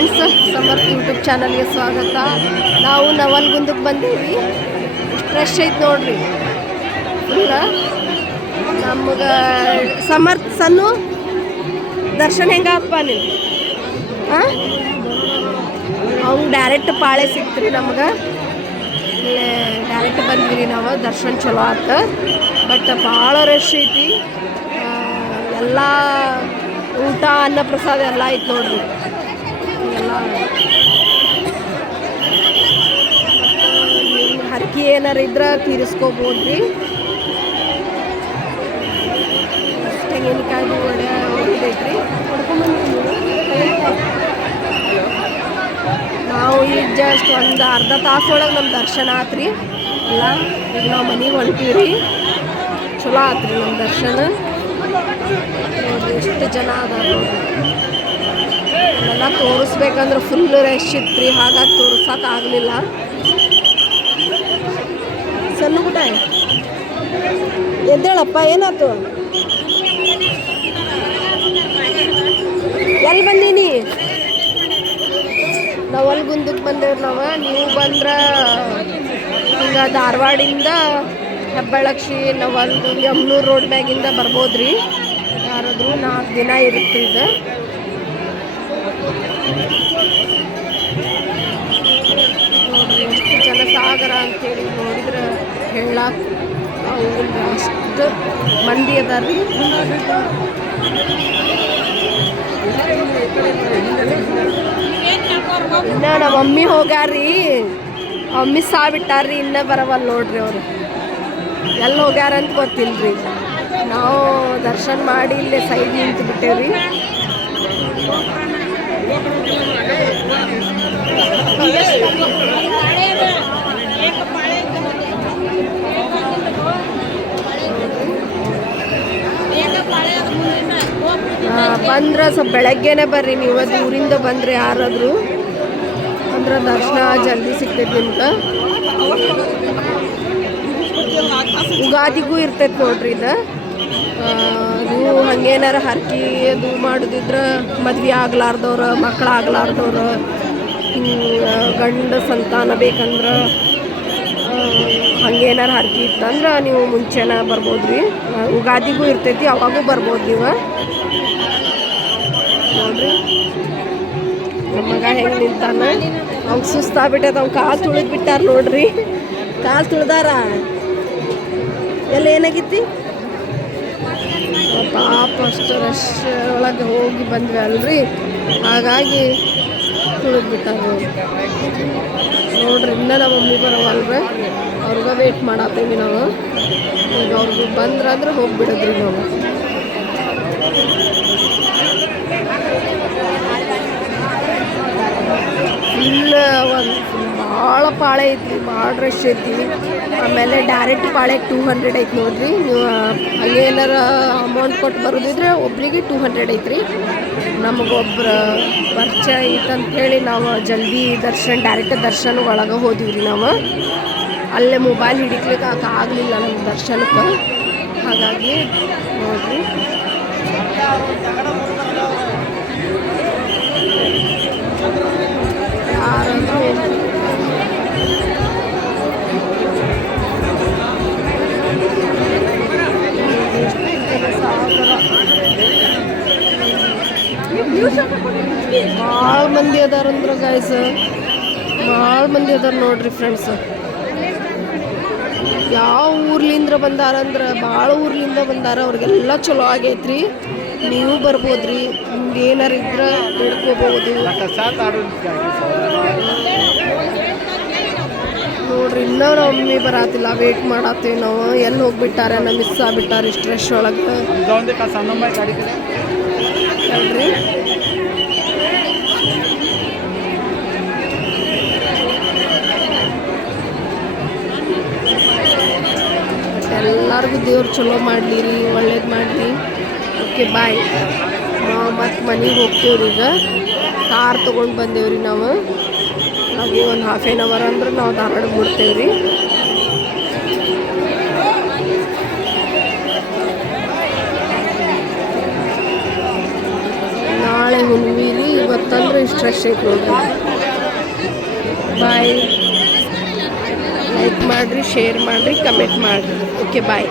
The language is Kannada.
ಫ್ರೆಂಡ್ಸ್, ಸಮರ್ಥ ಯೂಟ್ಯೂಬ್ ಚಾನಲ್ಗೆ ಸ್ವಾಗತ. ನಾವು ನವಲ್ಗುಂದಕ್ಕೆ ಬಂದೀವಿ. ಫ್ರೆಶ್ ಐತೆ ನೋಡ್ರಿ ಫುಲ್ಲ. ನಮ್ಗೆ ಸಮರ್ಥ ಸನ್ನು ದರ್ಶನ ಹೆಂಗಪ್ಪ ನೀವು? ಹಾಂ, ಅವ್ನು ಡೈರೆಕ್ಟ್ ಪಾಳೆ ಸಿಕ್ತ್ರಿ ನಮ್ಗೆ. ಇಲ್ಲೇ ಡೈರೆಕ್ಟ್ ಬಂದ್ವಿ ನಾವು. ದರ್ಶನ ಚಲೋ ಆಯ್ತು, ಬಟ್ ಭಾಳ ರಶ್ ಐತಿ. ಎಲ್ಲ ಊಟ ಅನ್ನ ಪ್ರಸಾದ ಎಲ್ಲ ಐತೆ ನೋಡ್ರಿ. ಎಲ್ಲ ನಿಮ್ಮ ಹರಕೆ ಏನಾರ ಇದ್ರೆ ತೀರಿಸ್ಕೋಬೋದ್ರಿ. ತೆಂಗಿನಕಾಯಿ ಒಡೆ ಹೊಡಿದೈತ್ರಿ. ನಾವು ಈಗ ಜಸ್ಟ್ ಒಂದು ಅರ್ಧ ತಾಸೊಳಗೆ ನಮ್ಮ ದರ್ಶನ ಆತ್ರಿ. ಇಲ್ಲ ಈಗ ನಾವು ಮನೆಗೆ ಹೊಂಟೀವಿ. ಚಲೋ ಆತ್ರಿ ನಮ್ಮ ದರ್ಶನ. ನೋಡ್ರಿ ಎಷ್ಟು ಜನ ಅದಾರ ನೋಡ್ರಿ. ಎಲ್ಲ ತೋರಿಸ್ಬೇಕಂದ್ರೆ ಫುಲ್ ರಶ್ ಇತ್ತು, ಹಾಗಾಗಿ ತೋರ್ಸಕ್ಕೆ ಆಗಲಿಲ್ಲ. ಸಣ್ಣ ಗುಟ ಎದ್ದೇಳಪ್ಪ, ಏನಾಯ್ತು? ಎಲ್ಲಿ ಬಂದೀನಿ? ನವಲ್ಗುಂದಕ್ಕೆ ಬಂದೇವ್ರಿ ನಾವು. ನೀವು ಬಂದ್ರೆ ಹಿಂಗೆ ಧಾರವಾಡಿಂದ ಹೆಬ್ಬಾಳಕ್ಷಿ ನವಲ್ಗುಂದ ಯಮ್ನೂರು ರೋಡ್ ಮ್ಯಾಗಿಂದ ಬರ್ಬೋದ್ರಿ. ಯಾರಾದರೂ 4 ದಿನ ಇರುತ್ತೆ ಇದು. ನೋಡ್ರಿ ಎಷ್ಟು ಜನಸಾಗರ ಅಂತೇಳಿ ನೋಡಿದ್ರೆ ಹೇಳಕ್ಕೆ ಅವ್ರಿಗೆ ಅಷ್ಟು ಮಂದಿ ಅದಾರ್ರಿ. ಇನ್ನು ನಮ್ಮ ಮಮ್ಮಿ ಹೋಗ್ಯಾರ್ರಿ, ಮಿಸ್ ಆಗ್ಬಿಟ್ಟಾರ್ರಿ. ಇನ್ನೂ ಬರವಲ್ಲ ನೋಡ್ರಿ ಅವರು. ಎಲ್ಲಿ ಹೋಗ್ಯಾರಂತ ಗೊತ್ತಿಲ್ರಿ. ನಾವು ದರ್ಶನ ಮಾಡಿ ಇಲ್ಲೇ ಸೈಡ್ ನಿಂತು ಬಿಟ್ಟೇವ್ರಿ. ಬಂದ್ರೆ ಸ್ವಲ್ಪ ಬೆಳಗ್ಗೆನೆ ಬರ್ರಿ ನೀವು. ಊರಿಂದ ಬಂದರೆ ಯಾರಾದರೂ ಅಂದ್ರೆ ದರ್ಶನ ಜಲ್ದಿ ಸಿಗ್ತೈತಿ ನಿಮ್ಗೆ. ಉಗಾದಿಗೂ ಇರ್ತೈತೆ ನೋಡ್ರಿ ಇದು. ನೀವು ಹಂಗೇನಾರ ಹರಕೆ ಅದು ಮಾಡೋದಿದ್ರೆ, ಮದ್ವೆ ಆಗ್ಲಾರ್ದವ್ರು, ಮಕ್ಕಳು ಆಗ್ಲಾರ್ದವ್ರು, ಗಂಡ ಸಂತಾನ ಬೇಕಂದ್ರೆ, ಹಂಗೇನಾರು ಹರಕೆ ಇತ್ತಂದ್ರೆ ನೀವು ಮುಂಚೆನ ಬರ್ಬೋದ್ರಿ. ಉಗಾದಿಗೂ ಇರ್ತೈತಿ, ಅವಾಗೂ ಬರ್ಬೋದು ನೀವು. ನೋಡ್ರಿ ನಮ್ಮ ಮಗ ಹೆಂಗೆ ನಿಂತಾನ. ಅವ್ಗೆ ಸುಸ್ತಾಗ್ಬಿಟ್ಟೈತೆ. ಅವ್ನು ಕಾಲು ತುಳಿದು ಬಿಟ್ಟಾರ ನೋಡ್ರಿ. ಕಾಲು ತುಳ್ದಾರ. ಎಲ್ಲ ಏನಾಗಿತ್ತಿ ಪಾಪ, ಅಷ್ಟು ರಶ್ ಒಳಗೆ ಹೋಗಿ ಬಂದ್ವಿ ಅಲ್ರಿ, ಹಾಗಾಗಿ ತುಳಿದ್ಬಿಟ್ಟಾರ ನೋಡ್ರಿ. ಇನ್ನೂ ನಮ್ಮ ಮಮ್ಮಿ ಬರೋವಲ್ರಿ, ಅವ್ರಿಗೆ ವೇಟ್ ಮಾಡತ್ತೀವಿ ನಾವು. ಈಗ ಅವ್ರಿಗೆ ಬಂದ್ರಂದ್ರೆ ಹೋಗ್ಬಿಡದ್ರಿ ನಾವು. ಫುಲ್ ಒಂದು ಭಾಳ ಪಾಳೆ ಐತಿ, ಭಾಳ ರಶ್ ಐತಿ. ಆಮೇಲೆ ಡೈರೆಕ್ಟ್ ಪಾಳೆಗೆ 200 ಐತಿ ನೋಡ್ರಿ. ನೀವು ಹಂಗೇನಾರ ಅಮೌಂಟ್ ಕೊಟ್ಟು ಬರೋದಿದ್ರೆ ಒಬ್ರಿಗೆ 200 ಐತ್ರಿ. ನಮಗೊಬ್ಬರು ಪರಿಚಯ ಐತಂತ ಹೇಳಿ ನಾವು ಜಲ್ದಿ ಡೈರೆಕ್ಟ್ ದರ್ಶನ ಒಳಗೆ ಹೋದಿವ್ರಿ ನಾವು. ಅಲ್ಲೇ ಮೊಬೈಲ್ ಹಿಡಿಕ್ಲಿಕ್ಕೆ ಆಗಲಿಲ್ಲ ನಮ್ಮ ದರ್ಶನಕ್ಕೆ, ಹಾಗಾಗಿ ನೋಡ್ರಿ. ಯಾರಾದರೂ ಭಾಳ ಮಂದಿ ಅದಾರಂದ್ರೆ ಗಾಯ್ಸ್, ಭಾಳ ಮಂದಿ ಅದಾರ ನೋಡ್ರಿ ಫ್ರೆಂಡ್ಸ್. ಯಾವ ಊರ್ಲಿಂದ ಬಂದಾರಂದ್ರೆ ಭಾಳ ಊರ್ಲಿಂದ ಬಂದಾರ. ಅವ್ರಿಗೆಲ್ಲ ಚಲೋ ಆಗೈತ್ರಿ. ನೀವು ಬರ್ಬೋದ್ರಿ. ನಿಮ್ಗೆ ಏನಾರು ಇದ್ರೆ ಬೇಡ್ಕೋಬಹುದು ನೋಡ್ರಿ. ಇನ್ನೂ ನಾವು ಮಮ್ಮಿ ಬರಾತಿಲ್ಲ, ವೇಟ್ ಮಾಡತ್ತೀವಿ ನಾವು. ಎಲ್ಲಿ ಹೋಗ್ಬಿಟ್ಟಾರ, ಮಿಸ್ ಆಗ್ಬಿಟ್ಟಾರ ಇಷ್ಟು ರಶ್ ಒಳಗೆ ಹೇಳ್ರಿ. ಎಲ್ಲರಿಗೂ ದೇವ್ರು ಚಲೋ ಮಾಡಲಿ ರೀ, ಒಳ್ಳೇದು ಮಾಡಲಿ. ಓಕೆ, ಬಾಯ್. ನಾವು ಮತ್ತು ಮನೆಗೆ ಹೋಗ್ತೇವ್ರಿ. ಈಗ ಕಾರ್ ತೊಗೊಂಡು ಬಂದೇವ್ರಿ ನಾವು. ಹಾಗೆ ಒಂದು ½ ಅವರ್ ಅಂದ್ರೆ ನಾವು ಧಾರವಾಡ ಬಿಡ್ತೇವ್ರಿ. ನಾಳೆ ಹುಣ್ಣಿಮೆ ರೀ. ಇವತ್ತಂದ್ರೆ ಇಷ್ಟು ರಶ್ ಐತೆ ನೋಡ್ರಿ. ಬಾಯ್. ಲೈಕ್ ಮಾಡಿರಿ, ಶೇರ್ ಮಾಡಿರಿ, ಕಮೆಂಟ್ ಮಾಡಿರಿ. ಓಕೆ ಬಾಯ್.